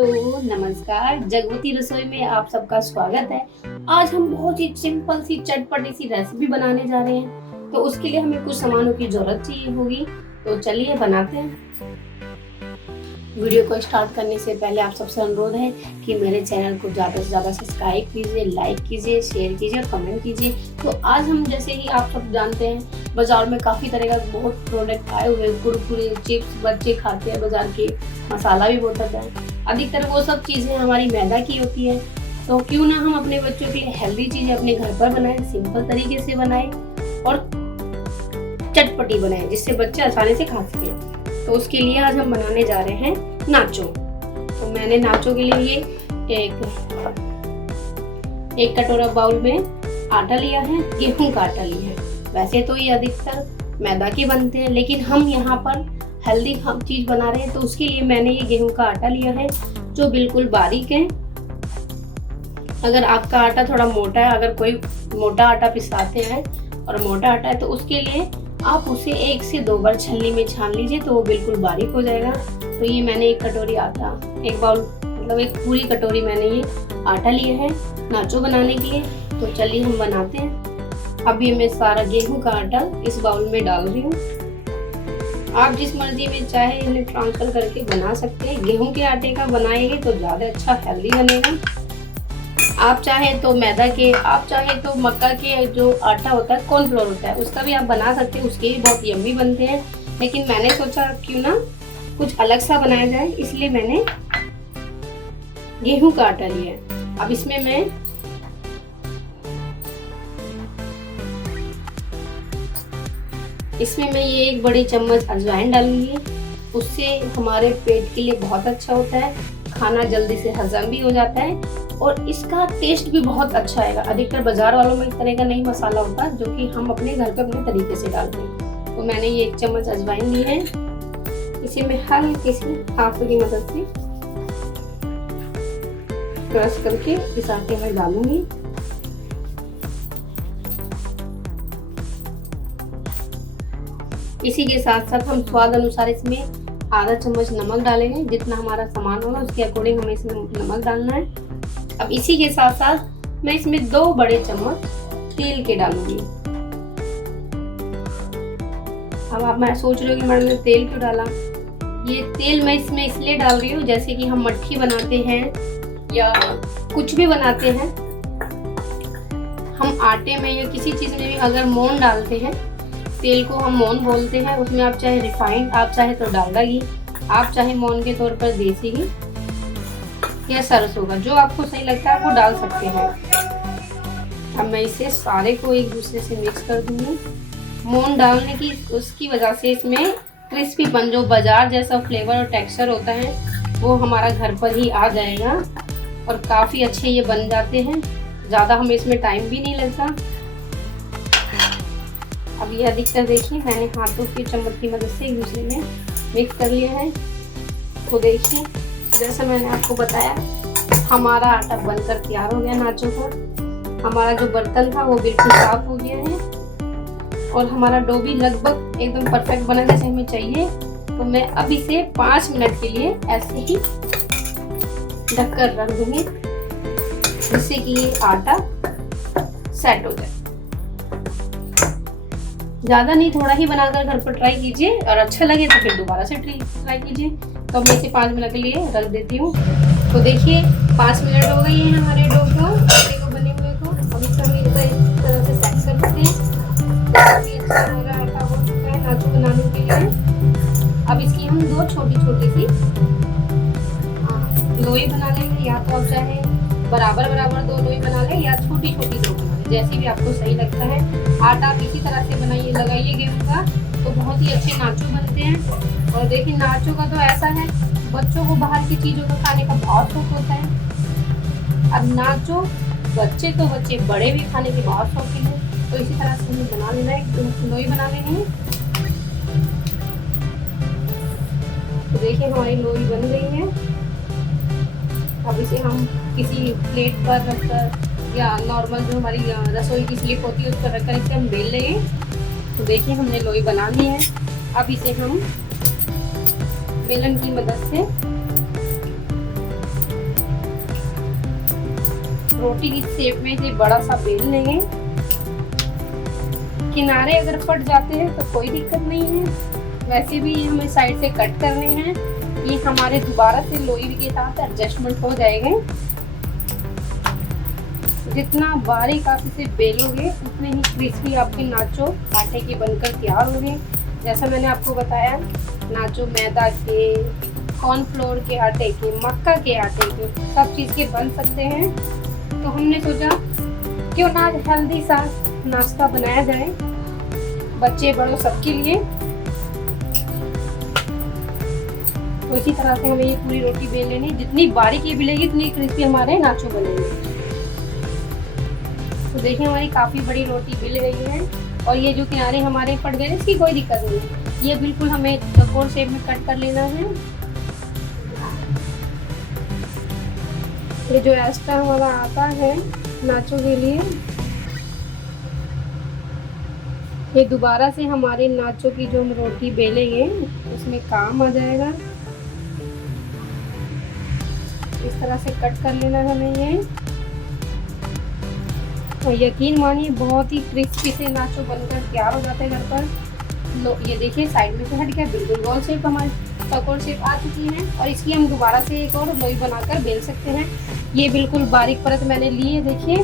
Hello नमस्कार, जगवती रसोई में आप सबका स्वागत है। आज हम बहुत ही सिंपल सी चटपटी सी रेसिपी बनाने जा रहे हैं। तो उसके लिए हमें कुछ सामानों की जरूरत चाहिए होगी। तो चलिए बनाते हैं। वीडियो को स्टार्ट करने से पहले आप सबसे अनुरोध है कि मेरे चैनल को ज़्यादा से ज़्यादा सब्सक्राइब कीजिए, लाइक कीजिए, शेयर कीजिए और कमेंट कीजिए। तो आज हम जैसे ही आप सब जानते हैं बाजार में काफ़ी तरह का बहुत प्रोडक्ट आए हुए हैं, कुरकुरे, चिप्स बच्चे खाते हैं बाजार के, मसाला भी बहुत आता है। अधिकतर वो सब चीज़ें हमारी मैदा की होती है। तो क्यों ना हम अपने बच्चों के लिए हेल्दी चीज़ें अपने घर पर बनाएं, सिंपल तरीके से बनाएं और चटपटी बनाएं जिससे बच्चे आसानी से खा सकें। तो उसके लिए आज हम बनाने जा रहे हैं नाचो। तो मैंने नाचो के लिए एक कटोरा बाउल में आटा लिया है, गेहूं का आटा लिया है। वैसे तो ये अधिकतर मैदा के बनते हैं, लेकिन हम यहाँ पर हेल्दी चीज बना रहे हैं तो उसके लिए मैंने ये गेहूं का आटा लिया है जो बिल्कुल बारीक है। अगर आपका आटा थोड़ा मोटा है, अगर कोई मोटा आटा पिसाते हैं और मोटा आटा है तो उसके लिए आप उसे 1 से 2 बार छलनी में छान लीजिए तो वो बिल्कुल बारीक हो जाएगा। तो ये मैंने एक कटोरी आटा, एक बाउल मतलब एक पूरी कटोरी मैंने ये आटा लिया है नाचो बनाने के लिए। तो चलिए हम बनाते हैं। अब ये मैं सारा गेहूं का आटा इस बाउल में डाल रही हूँ। आप जिस मर्जी में चाहे इन्हें ट्रांसफर करके बना सकते हैं। गेहूं के आटे का बनाएंगे तो ज़्यादा अच्छा हेल्दी बनेगा। आप चाहे तो मैदा के, आप चाहे तो मक्का के जो आटा होता है, कॉर्नफ्लोर होता है, उसका भी आप बना सकते हैं। उसके भी बहुत यम्मी बनते हैं। लेकिन मैंने सोचा क्यों ना कुछ अलग सा बनाया जाए, इसलिए मैंने गेहूं का आटा लिया है। अब इसमें मैं ये 1 बड़ी चम्मच अजवाइन डालूंगी। उससे हमारे पेट के लिए बहुत अच्छा होता है, खाना जल्दी से हजम भी हो जाता है और इसका टेस्ट भी बहुत अच्छा आएगा। अधिकतर बाजार वालों में इस तरह का नहीं मसाला होता जो कि हम अपने घर पे अपने तरीके से डालते हैं। तो मैंने ये 1 चम्मच अजवाइन ली है। इसे मैं हल्की सी हाथों की मदद से क्रश करके इस आटे में डालूंगी। इसी के साथ साथ हम स्वाद अनुसार इसमें आधा चम्मच नमक डालेंगे। जितना हमारा सामान होगा उसके अकॉर्डिंग हमें इसमें नमक डालना है। अब इसी के साथ साथ मैं इसमें 2 बड़े चम्मच तेल के डालूंगी। अब आप मैं सोच रहे हो कि मैंने तेल क्यों डाला। ये तेल मैं इसमें इसलिए डाल रही हूँ, जैसे कि हम मट्ठी बनाते हैं या कुछ भी बनाते हैं, हम आटे में या किसी चीज में भी अगर मोन डालते हैं, तेल को हम मोन बोलते हैं। उसमें आप चाहे रिफाइंड, आप चाहे तो डालडा घी, आप चाहे मोन के तौर पर देसी घी या सरसों का, जो आपको सही लगता है आप वो डाल सकते हैं। अब मैं इसे सारे को एक दूसरे से मिक्स कर दूंगी। मोन डालने की उसकी वजह से इसमें क्रिस्पीपन, जो बाजार जैसा फ्लेवर और टेक्सचर होता है, वो हमारा घर पर ही आ जाएगा और काफ़ी अच्छे ये बन जाते हैं। ज़्यादा हमें इसमें टाइम भी नहीं लगता। अब ये अधिकतर देखिए मैंने हाथों की चम्मच की मदद से एक दूसरे में मिक्स कर लिया है। तो देखिए जैसा मैंने आपको बताया, हमारा आटा बनकर तैयार हो गया नाचो को। हमारा जो बर्तन था वो बिल्कुल साफ हो गया है और हमारा डो भी लगभग एकदम परफेक्ट बना जैसे हमें चाहिए। तो मैं अब इसे 5 मिनट के लिए ऐसे ही ढककर रख दूंगी, जिससे कि ये आटा सेट हो जाए। ज़्यादा नहीं, थोड़ा ही बनाकर घर पर ट्राई कीजिए और अच्छा लगे तो फिर दोबारा से ट्राई कीजिए। तो मैं इसे 5 मिनट के लिए रख देती हूँ। तो देखिए 5 मिनट हो गई है हमारे डो को, आटे को बने हुए को। अब इसको हम इस तरह से सेट कर देते हैं। काफी अच्छा हमारा आटा हो चुका है नाचो बनाने के लिए। अब इसकी हम 2 छोटी सी लोई बना लेंगे। या तो आप चाहे बराबर 2 लोई बना लें या छोटी 2 बना लें, जैसे भी आपको सही लगता है। आटा आप इसी तरह से बनाइए, लगाइए गेहूं का, तो बहुत ही अच्छे नाचो बनते हैं। और देखिए नाचो का तो ऐसा है, बच्चों को बाहर की चीज़ों को खाने का बहुत शौक होता है। अब नाचो बच्चे तो बच्चे, बड़े भी खाने के बहुत शौकीन हैं। तो इसी तरह से हमें बना लेना है, लोई बना लेनी है। तो देखिए हमारी लोई बन गई है। अब इसे हम किसी प्लेट पर रखकर या नॉर्मल जो हमारी रसोई की स्लिप होती है उस पर रखकर इसे हम बेल लेंगे। तो देखिए हमने लोई बना ली है। अब इसे हम बेलन की मदद से रोटी की शेप में से बड़ा सा बेल लेंगे। किनारे अगर फट जाते हैं तो कोई दिक्कत नहीं है, वैसे भी हमें साइड से कट करने हैं। ये हमारे दोबारा से लोई के साथ एडजस्टमेंट हो जाएंगे। जितना बारीक आप इसे बेलोगे उतने ही क्रिस्पी आपके नाचो आटे के बनकर तैयार होंगे। जैसा मैंने आपको बताया, नाचो मैदा के, कॉर्नफ्लोर के आटे के, मक्का के आटे के, सब चीज़ के बन सकते हैं। तो हमने सोचा क्यों ना हेल्दी सा नाश्ता बनाया जाए बच्चे बड़ों सबके लिए। तो इसी तरह से हमें ये पूरी रोटी बेल लेनी, जितनी बारीक ये बेलेगी उतनी क्रिस्पी हमारे नाचो बनेंगे। तो देखिए हमारी काफ़ी बड़ी रोटी बेल गई है और ये जो किनारे हमारे फट गए इसकी कोई दिक्कत नहीं है। ये बिल्कुल हमें चौकोर शेप में कट कर लेना है। ये जो एक्स्ट्रा हमारा आता है नाचो के लिए, ये दोबारा से हमारे नाचो की जो हम रोटी बेलेंगे उसमें काम आ जाएगा। इस तरह से कट कर लेना हमें ये। और यकीन मानिए बहुत ही क्रिस्पी से नाचो बनकर तैयार हो जाते हैं घर पर। ये देखिए साइड में से हट गया, बिल्कुल गोल शेप हमारी चौकोर शेप आ चुकी है। और इसकी हम दोबारा से एक और लोई बनाकर बेल सकते हैं। ये बिल्कुल बारीक परत मैंने ली है। देखिए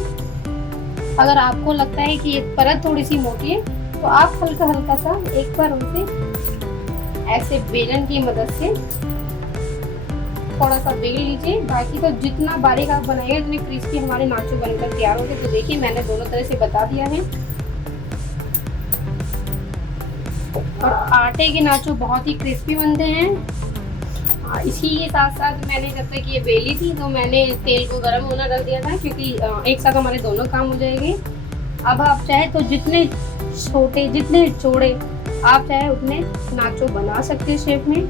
अगर आपको लगता है कि ये परत थोड़ी सी मोटी है तो आप हल्का हल्का सा एक बार उसे ऐसे बेलन की मदद से थोड़ा सा बेल लीजिए। बाकी तो जितना बारीक आप बनाएंगे उतने क्रिस्पी हमारे नाचो बनकर तैयार होंगे। तो देखिए मैंने दोनों तरह से बता दिया है। और आटे के नाचो बहुत ही क्रिस्पी बनते हैं। इसी के साथ साथ मैंने जब तक ये बेली थी तो मैंने तेल को गर्म होना रख दिया था, क्योंकि एक साथ हमारे दोनों काम हो जाएंगे। अब आप चाहे तो जितने छोटे जितने चौड़े आप चाहे उतने नाचो बना सकते हैं शेप में।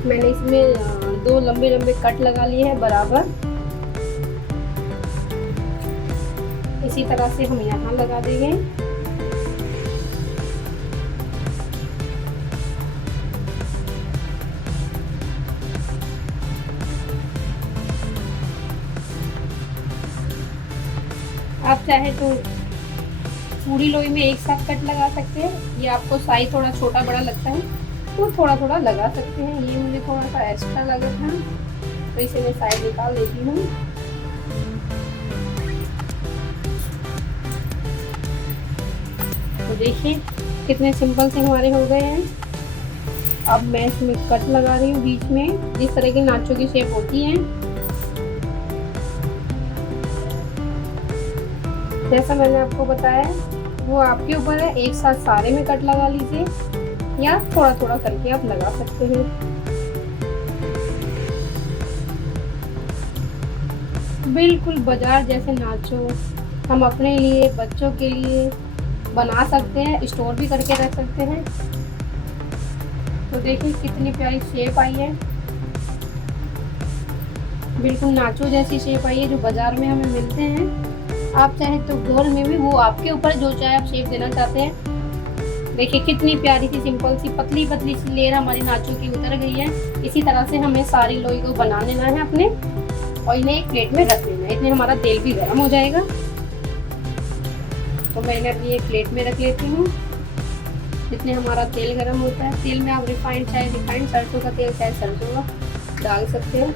मैंने इसमें 2 लंबे लंबे कट लगा लिए हैं बराबर। इसी तरह से हम यहाँ लगा देंगे। आप चाहे तो पूरी लोई में एक साथ कट लगा सकते हैं, या आपको साइज थोड़ा छोटा बड़ा लगता है तो थोड़ा थोड़ा लगा सकते हैं। ये मुझे थोड़ा सा एक्स्ट्रा लगा था तो इसे मैं साइड निकाल देती हूँ। तो देखिए कितने सिंपल से हमारे हो गए हैं। अब मैं इसमें कट लगा रही हूँ बीच में, जिस तरह की नाचो की शेप होती है। जैसा मैंने आपको बताया वो आपके ऊपर है, एक साथ सारे में कट लगा लीजिए या थोड़ा थोड़ा करके आप लगा सकते हैं। बिल्कुल बाजार जैसे नाचो हम अपने लिए बच्चों के लिए बना सकते हैं, स्टोर भी करके रख सकते हैं। तो देखिए कितनी प्यारी शेप आई है, बिल्कुल नाचो जैसी शेप आई है जो बाजार में हमें मिलते हैं। आप चाहे तो गोल में भी, वो आपके ऊपर जो चाहे आप शेप देना चाहते हैं। देखिए कितनी प्यारी सी सिंपल सी पतली पतली सी लेयर हमारी नाचो की उतर गई है। इसी तरह से हमें सारी लोई को बना लेना है अपने, और इन्हें एक प्लेट में रख लेना है। इतने हमारा तेल भी गर्म हो जाएगा। तो मैंने अपनी एक प्लेट में रख लेती हूँ। जितने हमारा तेल गर्म होता है, तेल में आप रिफाइंड चाहे रिफाइंड, सरसों का तेल चाहे सरसों का डाल सकते हैं।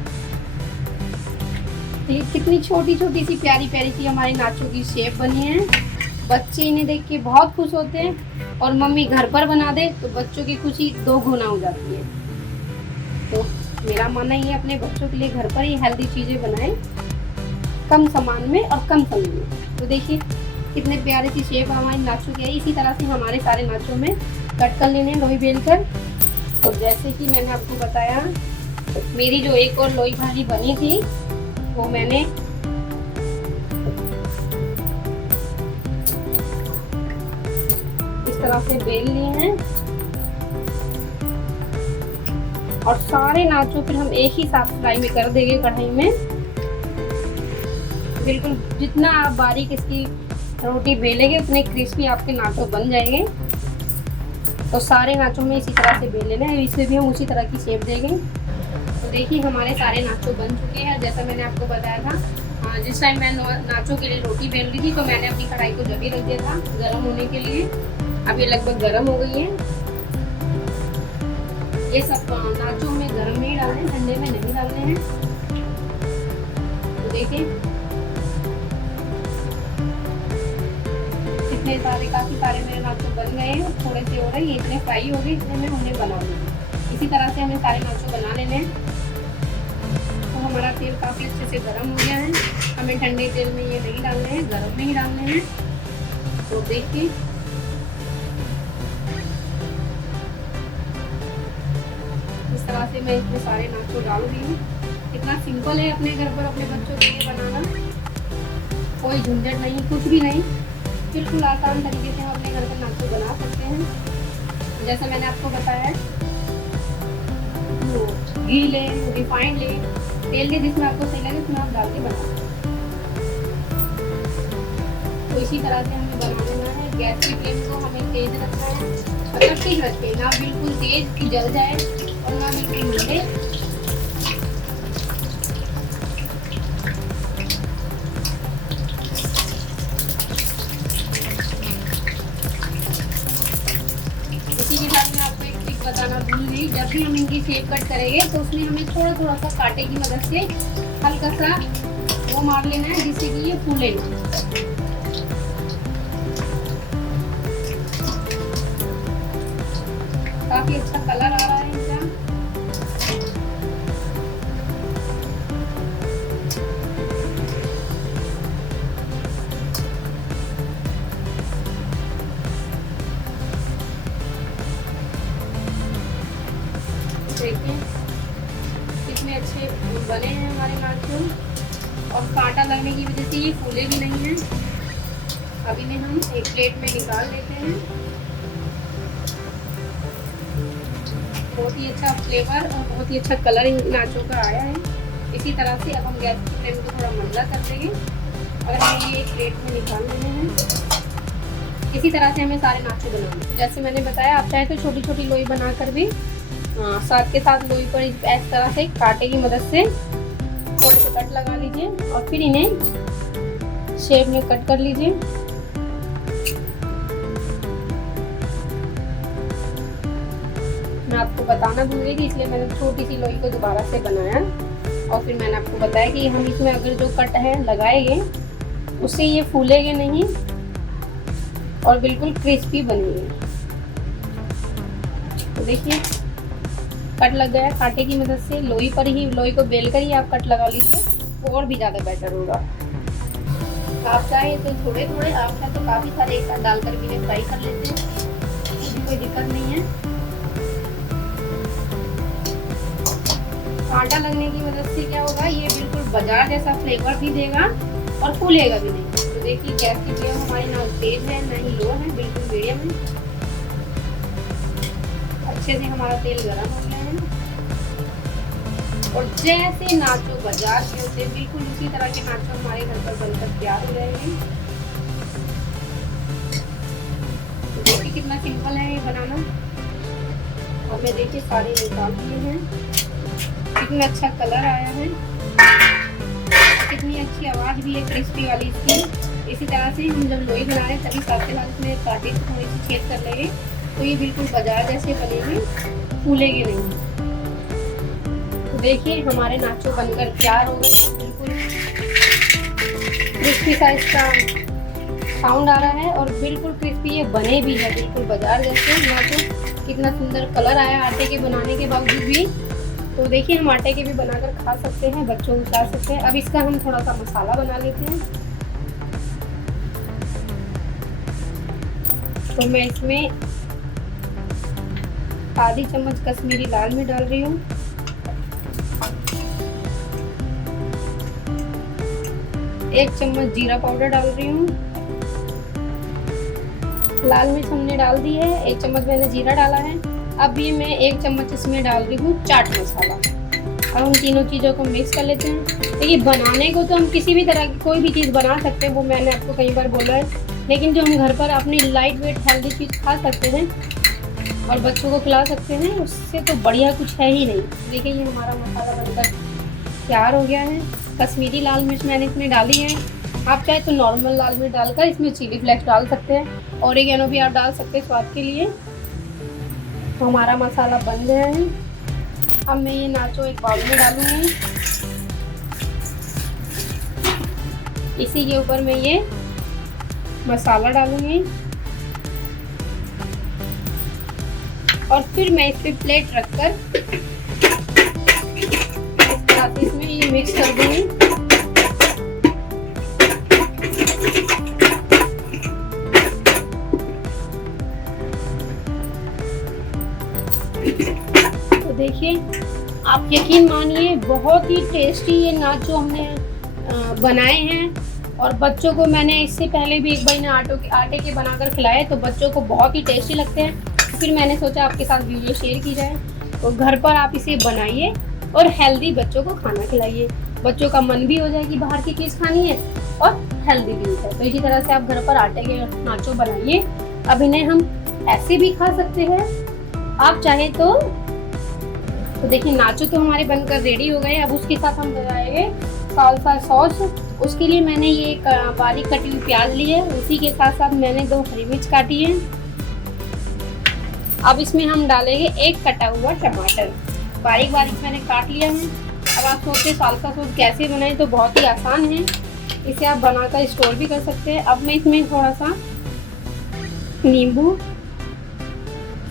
ये कितनी छोटी छोटी सी प्यारी प्यारी सी हमारी नाचो की शेप बनी है। बच्चे इन्हें देख के बहुत खुश होते हैं, और मम्मी घर पर बना दे तो बच्चों की खुशी 2 गुना हो जाती है। तो मेरा मानना ये अपने बच्चों के लिए घर पर ही हेल्दी चीज़ें बनाएं, कम सामान में और कम समय में। तो देखिए कितने प्यारी सी शेप हमारी नाचो की है। इसी तरह से हमारे सारे नाचों में कट कर लेने लोई बेल कर। तो जैसे कि मैंने आपको बताया, मेरी जो एक और लोई भाजी बनी थी वो मैंने इस तरह से बेल लिए हैं, और सारे नाचो फिर हम एक ही साथ फ्राई में कर देंगे कढ़ाई में। बिल्कुल जितना आप बारीक इसकी रोटी बेलेंगे उतने क्रिस्पी आपके नाचो बन जाएंगे। तो सारे नाचो में इसी तरह से बेल लेना है, इसे भी हम उसी तरह की शेप देंगे। तो देखिए हमारे सारे नाचो बन चुके हैं। जैसा मैंने आपको बताया था जिस टाइम मैं नाचो के लिए रोटी बेल रही थी तो मैंने अपनी कढ़ाई को जब ही रख दिया था गर्म होने के लिए। अब ये लगभग गर्म हो गई है। ये सब नाचो में गर्म में ही डालने हैं, ठंडे में नहीं डालने हैं। तो देखिए कितने सारे, काफी सारे मेरे नाचो बन गए हैं। थोड़े से हो रहे हैं, ये इतने फ्राई हो गए, इसलिए मैं उन्हें बना लूँगी। इसी तरह से हमें सारे नाचो बना लेने हैं। तो हमारा तेल काफ़ी अच्छे से गर्म हो गया है। हमें ठंडे तेल में ये नहीं डालने हैं, गर्म में ही डालने हैं। तो देखिए इस तरह से मैं इसमें सारे नाचो डाल रही हूँ। इतना सिंपल है अपने घर पर अपने बच्चों के लिए बनाना, कोई झंझट नहीं, कुछ भी नहीं, बिल्कुल आसान तरीके से हम अपने घर पर नाचो बना सकते हैं। जैसा मैंने आपको बताया है, घी ले, रिफाइंड ले, तेल ले, जिसमें आपको सही लगे उसमें आप डाल के बना। तो इसी तरह से हमें बना लेना है। गैस की फ्लेम को हमें तेज रखना है, मतलब ठीक रखें, ना बिल्कुल तेज कि जल जाए और ना बिल्कुल मंदे। इसी के साथ मैं आपको एक ट्रिक बताना भूल गई। जब भी हम इनकी शेप कट करेंगे तो उसमें हमें थोड़ा थोड़ा सा कांटे की मदद से हल्का सा वो मार लेना है, जिससे कि ये फूले ना। काफी अच्छा कलर आ रहा है इनका। देखिए कितने अच्छे बने हैं हमारे नाचो, और कांटा लगने की वजह से ये फूले भी नहीं हैं। अब इन्हें हम एक प्लेट में निकाल लेते हैं। बहुत ही अच्छा फ्लेवर और बहुत ही अच्छा कलर इन नाचो का आया है। इसी तरह से अब हम गैस की फ्लेम को थोड़ा मंदा कर देंगे और हमें ये एक प्लेट में निकाल लेने हैं। इसी तरह से हमें सारे नाचो बनाने। जैसे मैंने बताया, आप चाहे तो छोटी छोटी लोई बनाकर भी साथ के साथ लोई पर इस तरह से कांटे की मदद से थोड़े से कट लगा लीजिए और फिर इन्हें शेप में कट कर लीजिए। मैं आपको बताना भूल गई थी, इसलिए मैंने छोटी सी लोई को दोबारा से बनाया और फिर मैंने आपको बताया कि हम इसमें अगर जो कट है लगाएंगे उससे ये फूलेंगे नहीं और बिल्कुल क्रिस्पी बनेंगे। तो देखिए कट लग गया कांटे की मदद से। लोई पर ही, लोई को बेल कर ही आप कट लगा लीजिए, तो और भी ज़्यादा बेटर होगा। आप चाहे तो थोड़े थोड़े, आप चाहे तो काफ़ी सारे एक साथ डालकर भी इन्हें फ्राई कर लेते हैं, कोई दिक्कत नहीं है। कांटा लगने की मदद से क्या होगा, ये बिल्कुल बाजार जैसा फ्लेवर भी देगा और फूलेगा भी नहीं। तो देखिए गैस की फ्लेम हमारी ना तेज है ना ही लो है, बिल्कुल मीडियम है। अच्छे से हमारा तेल गर्म हो गया है और जैसे नाचो बाजार के होते हैं बिल्कुल उसी तरह के नाचो हमारे घर पर बनकर तैयार हो जाएंगे। तो देखिए कितना सिंपल है ये बनाना। और मैं देखिए सारे निकाल दिए हैं। कितना अच्छा कलर आया है, कितनी अच्छी आवाज़ भी है क्रिस्पी वाली इसकी। इसी तरह से हम जब लोई बना रहे हैं तभी साथ के साथ इसमें कांटे से थोड़ी सी छेद कर लेंगे, तो ये बिल्कुल बाजार जैसे बनेंगे, फूलेंगे नहीं। तो देखिए हमारे नाचो बनकर तैयार हो गए, बिल्कुल क्रिस्पी सा इसका साउंड आ रहा है और बिल्कुल क्रिस्पी ये बने भी है, बिल्कुल बाजार जैसे। नाचो कितना सुंदर कलर आया आटे के बनाने के बावजूद भी। तो देखिए हम आटे के भी बनाकर खा सकते हैं, बच्चों को खिला सकते हैं। अब इसका हम थोड़ा सा मसाला बना लेते हैं। तो मैं इसमें आधी चम्मच कश्मीरी लाल मिर्च डाल रही हूँ, एक चम्मच जीरा पाउडर डाल रही हूँ। लाल मिर्च हमने डाल दी है, एक चम्मच मैंने जीरा डाला है। अब ये मैं एक चम्मच इसमें डाल रही हूँ चाट मसाला। अब हम तीनों चीज़ों को मिक्स कर लेते हैं। देखिए बनाने को तो हम किसी भी तरह की कोई भी चीज़ बना सकते हैं, वो मैंने आपको कई बार बोला है, लेकिन जो हम घर पर अपनी लाइट वेट हेल्दी चीज़ खा सकते हैं और बच्चों को खिला सकते हैं, उससे तो बढ़िया कुछ है ही नहीं। देखिए ये हमारा मसाला बनकर तैयार हो गया है। कश्मीरी लाल मिर्च मैंने इसमें डाली है। आप चाहे तो नॉर्मल लाल मिर्च डालकर इसमें चिली फ्लेक्स डाल सकते हैं, ऑरिगेनो भी आप डाल सकते हैं स्वाद के लिए। तो हमारा मसाला बन गया है। अब मैं ये नाचो एक बाउल में डालूंगी। इसी के ऊपर मैं ये मसाला डालूंगी और फिर मैं इस पे प्लेट रखकर इस तरह से इसमें ये मिक्स कर दूंगी। तो देखिए, आप यकीन मानिए बहुत ही टेस्टी ये नाचो हमने बनाए हैं। और बच्चों को मैंने इससे पहले भी एक बार इन्हें आटे के बनाकर खिलाए, तो बच्चों को बहुत ही टेस्टी लगते हैं। फिर मैंने सोचा आपके साथ वीडियो शेयर की जाए। तो घर पर आप इसे बनाइए और हेल्दी बच्चों को खाना खिलाइए। बच्चों का मन भी हो जाए कि बाहर की चीज़ खानी है और हेल्दी भी होता है। तो इसी तरह से आप घर पर आटे के नाचो बनाइए। अब इन्हें हम ऐसे भी खा सकते हैं, आप चाहे तो देखिए नाचो तो हमारे बनकर रेडी हो गए। अब उसके साथ हम बनाएंगे साल्सा सॉस। उसके लिए मैंने ये एक बारीक कटी हुई प्याज ली है, उसी के साथ साथ मैंने 2 हरी मिर्च काटी है। अब इसमें हम डालेंगे एक कटा हुआ टमाटर, बारीक बारीक मैंने काट लिया है। अब आप सोचते साल्सा सॉस कैसे बनाएं, तो बहुत ही आसान है, इसे आप बनाकर स्टोर भी कर सकते हैं। अब मैं इसमें थोड़ा सा नींबू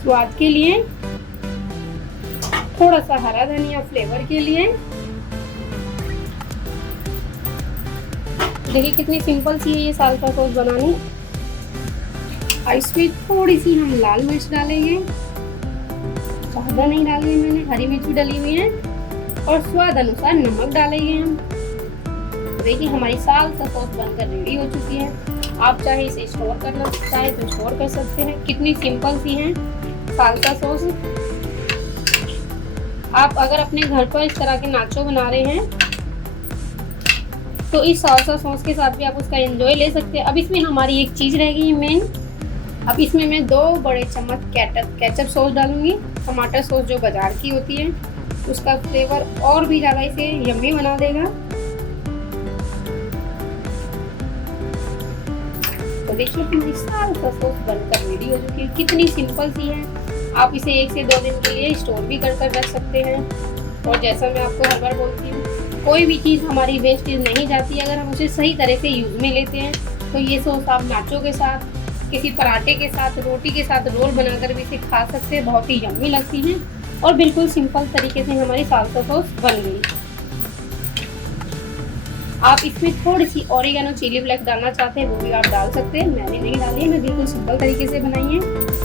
स्वाद के लिए, थोड़ा सा हरा धनिया फ्लेवर के लिए। देखिए कितनी सिंपल सी है ये साल्सा सॉस बनानी। और इसमें थोड़ी सी हम लाल मिर्च डालेंगे, ज़्यादा नहीं डाली है मैंने, हरी मिर्च भी डाली हुई है। और स्वाद अनुसार नमक डालेंगे हम। देखिए हमारी साल्सा सॉस बनकर रेडी हो चुकी है। आप चाहे इसे स्टोर करना चाहे तो स्टोर कर सकते हैं। कितनी सिंपल सी है साल्सा सॉस। आप अगर अपने घर पर इस तरह के नाचो बना रहे हैं तो इस साल्सा सॉस के साथ भी आप उसका एंजॉय ले सकते हैं। अब इसमें हमारी एक चीज़ रह गई मेन। अब इसमें मैं 2 बड़े चम्मच केचप सॉस डालूंगी। टमाटर सॉस जो बाजार की होती है, उसका फ्लेवर और भी ज़्यादा इसे यम्मी बना देगा। तो देखिए हमारी साल्सा सॉस बनकर रेडी हो चुकी है। कितनी सिंपल सी है। आप इसे 1 से 2 दिन के लिए स्टोर भी कर रख सकते हैं। और जैसा मैं आपको हर बार बोलती हूँ, कोई भी चीज़ हमारी वेस्टेज नहीं जाती अगर हम उसे सही तरह से यूज़ में लेते हैं। तो ये सॉस आप नाचो के साथ, किसी पराठे के साथ, रोटी के साथ रोल बनाकर भी इसे खा सकते हैं। बहुत ही यम्मी लगती हैं और बिल्कुल सिंपल तरीके से हमारी साल्सा सॉस बन गई। आप इसमें थोड़ी सी ऑरिगेनो चिली फ्लेक्स डालना चाहते हैं वो भी आप डाल सकते हैं। मैंने नहीं डाली है, मैं बिल्कुल सिंपल तरीके से बनाई है।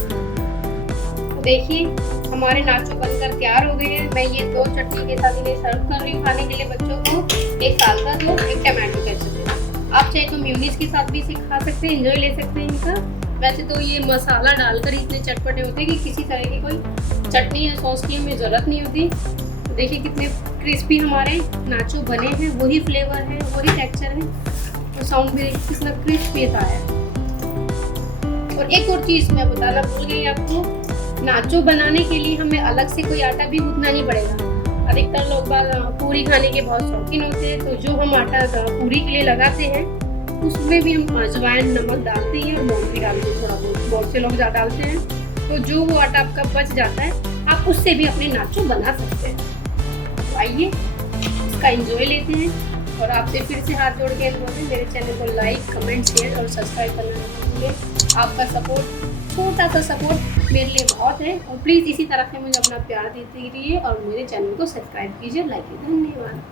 देखिए हमारे नाचो बनकर तैयार हो गए हैं। मैं ये 2 चटनी के साथ इन्हें सर्व कर रही हूँ खाने के लिए बच्चों को। एक साल्सा सॉस, एक टमाटो केचप। आप चाहे तो मेयोनीज के साथ भी इसे खा सकते हैं, एंजॉय ले सकते हैं इनका। वैसे तो ये मसाला डालकर इतने चटपटे होते हैं कि किसी तरह की कोई चटनी या सॉस की हमें ज़रूरत नहीं होती। तो देखिए कितने क्रिस्पी हमारे नाचो बने हैं, वही फ्लेवर है, वही टेक्सचर है और साउंड भी कितना क्रिस्पी सा है। और एक और चीज़ मैं बताना भूल गई आपको, नाचो बनाने के लिए हमें अलग से कोई आटा भी गूंथना नहीं पड़ेगा। अधिकतर लोग पूरी खाने के बहुत शौकीन होते हैं, तो जो हम आटा पूरी के लिए लगाते हैं उसमें भी हम अजवाइन नमक डालते हैं और मूंग भी डालते हैं। थोड़ा बहुत से लोग ज़्यादा डालते हैं। तो जो वो आटा आपका बच जाता है आप उससे भी अपने नाचो बना सकते हैं। तो आइए इसका एंजॉय लेते हैं। और आपसे फिर से हाथ जोड़ के बोलते हैं मेरे चैनल को लाइक, कमेंट, शेयर और सब्सक्राइब करना ना भूलें। आपका सपोर्ट, छोटा सा सपोर्ट मेरे लिए बहुत है। और प्लीज़ इसी तरह से मुझे अपना प्यार देते रहिए और मेरे चैनल को सब्सक्राइब कीजिए, लाइक कीजिए। धन्यवाद।